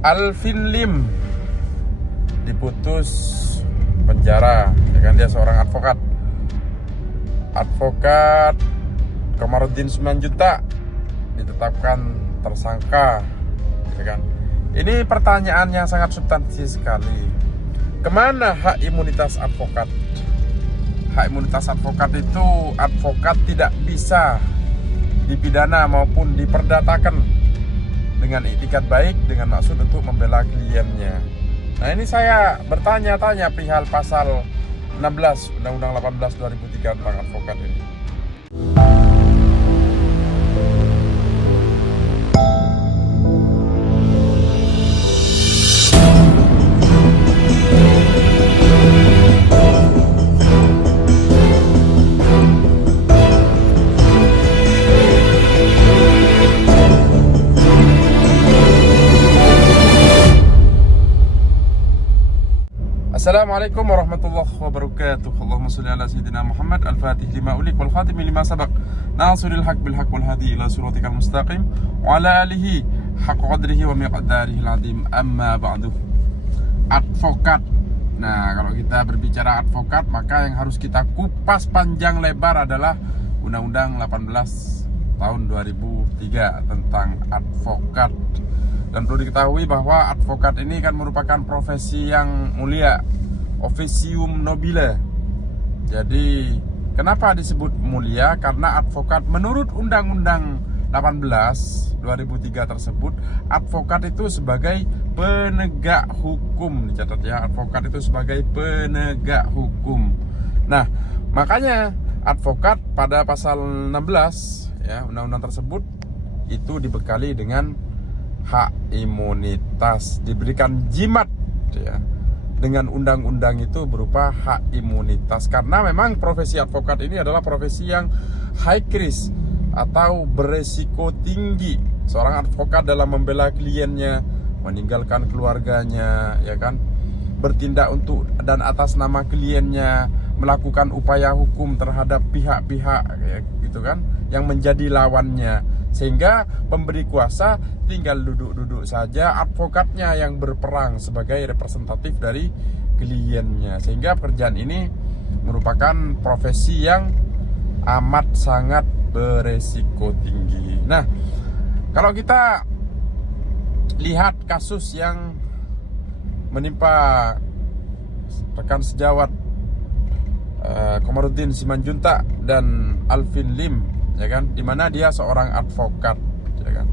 Alvin Lim diputus penjara, ya kan, dia seorang advokat Komarudin 9 juta ditetapkan tersangka, ya kan. Ini pertanyaan yang sangat substansi sekali. Kemana hak imunitas advokat? Hak imunitas advokat itu, advokat tidak bisa dipidana maupun diperdatakan dengan iktikat baik dengan maksud untuk membela kliennya. Nah, ini saya bertanya-tanya perihal pasal 16 Undang-Undang 18 2003 tentang advokat ini. Assalamualaikum warahmatullahi wabarakatuh. Allahumma salli ala sayyidina Muhammad al-fatih lima ulik wal khatim lima sabaq nasiril haq bil haq wal hadi ila siratikal mustaqim wa ala alihi haqqa qadrihi wa miqdarihi al-azim. Amma ba'du. Advokat. Nah, kalau kita berbicara advokat, maka yang harus kita kupas panjang lebar adalah Undang-Undang 18 tahun 2003 tentang advokat. Dan perlu diketahui bahwa advokat ini kan merupakan profesi yang mulia, officium nobile. Jadi kenapa disebut mulia? Karena advokat menurut Undang-Undang 18 2003 tersebut, advokat itu sebagai penegak hukum. Dicatat ya, advokat itu sebagai penegak hukum. Nah, makanya advokat pada pasal 16 ya, undang-undang tersebut itu dibekali dengan hak imunitas, diberikan jimat ya dengan undang-undang itu berupa hak imunitas, karena memang profesi advokat ini adalah profesi yang high risk atau beresiko tinggi. Seorang advokat dalam membela kliennya, meninggalkan keluarganya, ya kan, bertindak untuk dan atas nama kliennya, melakukan upaya hukum terhadap pihak-pihak ya, gitu kan, yang menjadi lawannya, sehingga pemberi kuasa tinggal duduk-duduk saja, advokatnya yang berperang sebagai representatif dari kliennya, sehingga pekerjaan ini merupakan profesi yang amat sangat beresiko tinggi. Nah, kalau kita lihat kasus yang menimpa rekan sejawat Komarudin Simanjuntak dan Alvin Lim, ya kan, dimana dia seorang advokat, ya kan.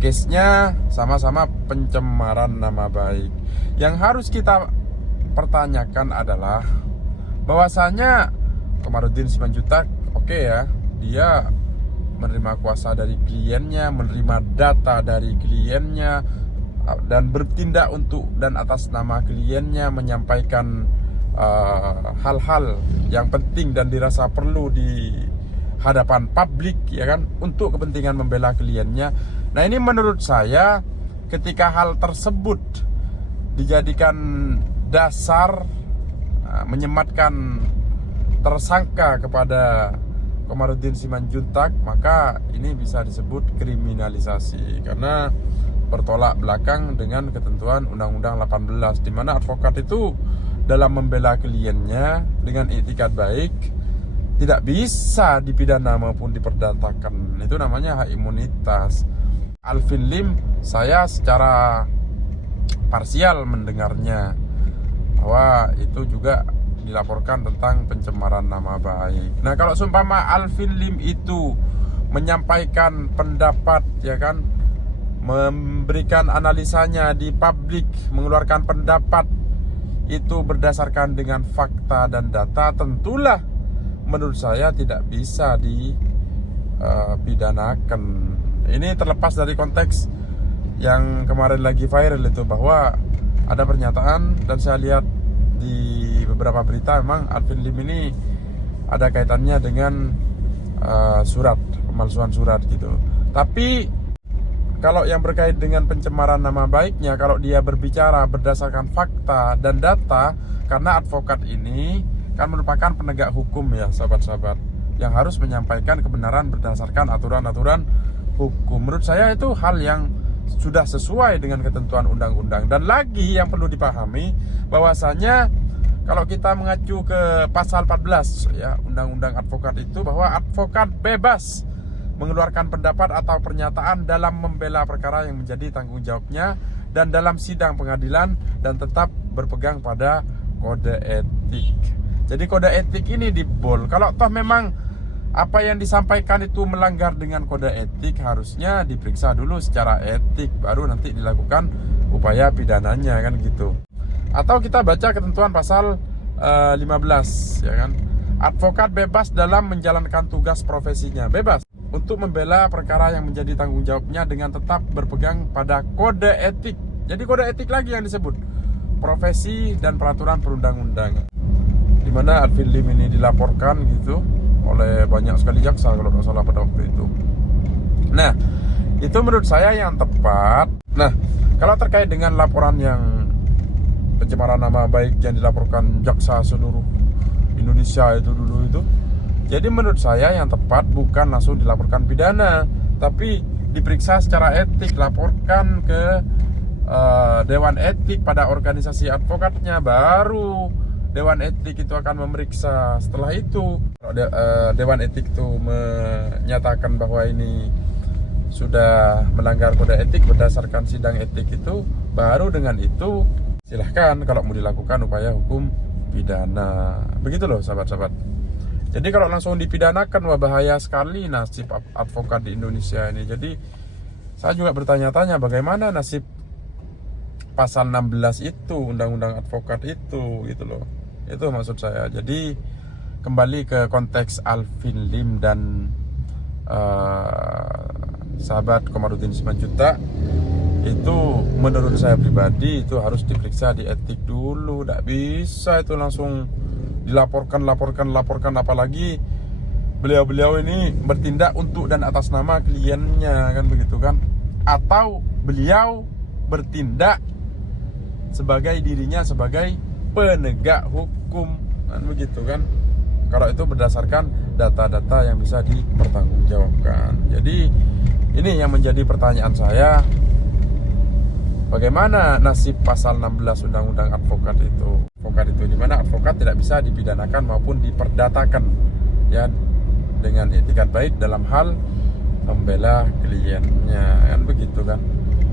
Case-nya sama-sama pencemaran nama baik. Yang harus kita pertanyakan adalah bahwasanya Komarudin Simanjuntak oke ya, dia menerima kuasa dari kliennya, menerima data dari kliennya, dan bertindak untuk dan atas nama kliennya, menyampaikan hal-hal yang penting dan dirasa perlu di hadapan publik, ya kan, untuk kepentingan membela kliennya. Nah, ini menurut saya ketika hal tersebut dijadikan dasar menyematkan tersangka kepada Komarudin Simanjuntak, maka ini bisa disebut kriminalisasi karena bertolak belakang dengan ketentuan Undang-Undang 18, di mana advokat itu dalam membela kliennya dengan iktikat baik tidak bisa dipidana maupun diperdatakan. Itu namanya hak imunitas. Alvin Lim, saya secara parsial mendengarnya bahwa itu juga dilaporkan tentang pencemaran nama baik. Nah, kalau seumpama Alvin Lim itu menyampaikan pendapat, ya kan, memberikan analisanya di publik, mengeluarkan pendapat itu berdasarkan dengan fakta dan data, tentulah menurut saya tidak bisa dipidanakan. Ini terlepas dari konteks yang kemarin lagi viral itu, bahwa ada pernyataan, dan saya lihat di beberapa berita memang Alvin Lim ini ada kaitannya dengan surat, pemalsuan surat gitu. Tapi kalau yang berkait dengan pencemaran nama baiknya, kalau dia berbicara berdasarkan fakta dan data, karena advokat ini kan merupakan penegak hukum ya sahabat-sahabat, yang harus menyampaikan kebenaran berdasarkan aturan-aturan hukum. Menurut saya itu hal yang sudah sesuai dengan ketentuan undang-undang. Dan lagi yang perlu dipahami bahwasanya kalau kita mengacu ke pasal 14 ya Undang-Undang Advokat itu, bahwa advokat bebas mengeluarkan pendapat atau pernyataan dalam membela perkara yang menjadi tanggung jawabnya dan dalam sidang pengadilan, dan tetap berpegang pada kode etik. Jadi kode etik ini dibol. Kalau toh memang apa yang disampaikan itu melanggar dengan kode etik, harusnya diperiksa dulu secara etik, baru nanti dilakukan upaya pidananya, kan gitu. Atau kita baca ketentuan pasal 15 ya kan. Advokat bebas dalam menjalankan tugas profesinya, bebas untuk membela perkara yang menjadi tanggung jawabnya dengan tetap berpegang pada kode etik. Jadi kode etik lagi yang disebut, profesi dan peraturan perundang-undangan. Di mana Alvin Lim ini dilaporkan gitu oleh banyak sekali jaksa kalau tidak salah pada waktu itu. Nah, itu menurut saya yang tepat. Nah, kalau terkait dengan laporan yang pencemaran nama baik yang dilaporkan jaksa seluruh Indonesia itu dulu itu, jadi menurut saya yang tepat bukan langsung dilaporkan pidana, tapi diperiksa secara etik, laporkan ke Dewan Etik pada organisasi advokatnya, baru Dewan Etik itu akan memeriksa. Setelah itu Dewan Etik itu menyatakan bahwa ini sudah melanggar kode etik berdasarkan sidang etik itu, baru dengan itu silahkan kalau mau dilakukan upaya hukum pidana. Begitu loh sahabat-sahabat. Jadi kalau langsung dipidanakan, wah bahaya sekali nasib advokat di Indonesia ini. Jadi saya juga bertanya-tanya bagaimana nasib pasal 16 itu, undang-undang advokat itu, gitu loh. Itu maksud saya. Jadi kembali ke konteks Alvin Lim dan sahabat Komarudin Simanjuntak, itu menurut saya pribadi itu harus diperiksa di etik dulu. Tidak bisa itu langsung dilaporkan, apalagi beliau ini bertindak untuk dan atas nama kliennya, kan begitu kan? Atau beliau bertindak sebagai dirinya sebagai penegak hukum, kan begitu kan? Kalau itu berdasarkan data-data yang bisa dipertanggungjawabkan. Jadi ini yang menjadi pertanyaan saya, bagaimana nasib pasal 16 Undang-Undang Advokat itu? Advokat itu di mana advokat tidak bisa dipidanakan maupun diperdatakan ya dengan etikat baik dalam hal membela kliennya, kan begitu kan?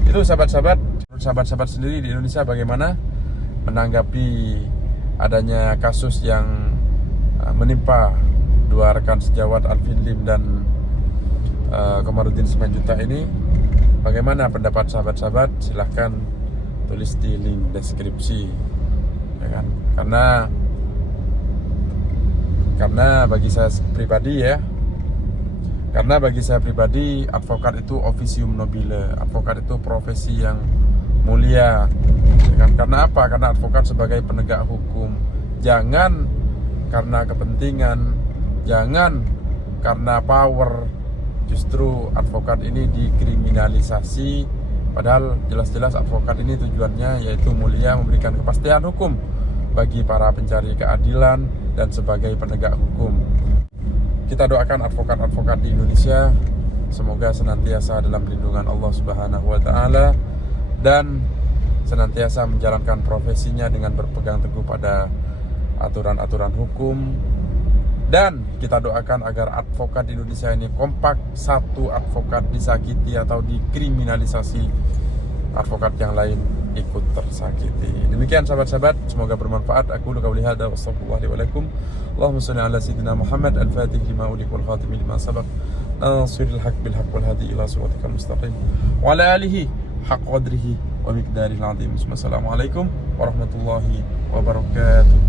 Itu sahabat-sahabat sendiri di Indonesia bagaimana menanggapi adanya kasus yang menimpa dua rekan sejawat Alvin Lim dan Komarudin Simanjuntak ini? Bagaimana pendapat sahabat-sahabat? Silahkan tulis di link deskripsi, ya kan? Karena bagi saya pribadi advokat itu officium nobile, advokat itu profesi yang mulia, ya kan? Karena apa? Karena advokat sebagai penegak hukum. Jangan karena kepentingan, jangan karena power, justru advokat ini dikriminalisasi. Padahal jelas-jelas advokat ini tujuannya yaitu mulia, memberikan kepastian hukum bagi para pencari keadilan dan sebagai penegak hukum. Kita doakan advokat-advokat di Indonesia semoga senantiasa dalam lindungan Allah Subhanahu wa taala dan senantiasa menjalankan profesinya dengan berpegang teguh pada aturan-aturan hukum. Dan kita doakan agar advokat di Indonesia ini kompak, satu advokat disakiti atau dikriminalisasi, advokat yang lain ikut tersakiti. Demikian sahabat-sahabat, semoga bermanfaat. Aku qauli hadza wa sallallahu alaihi wa Allahumma shalli ala sayyidina Muhammad al-Fatih lima ulik wal khatim lima sabaq nasiril haq bil haq wal hadi ila siratikal mustaqim wa ala alihi haqq qadrihi wa miqdaril azim. Wassalamualaikum warahmatullahi wabarakatuh.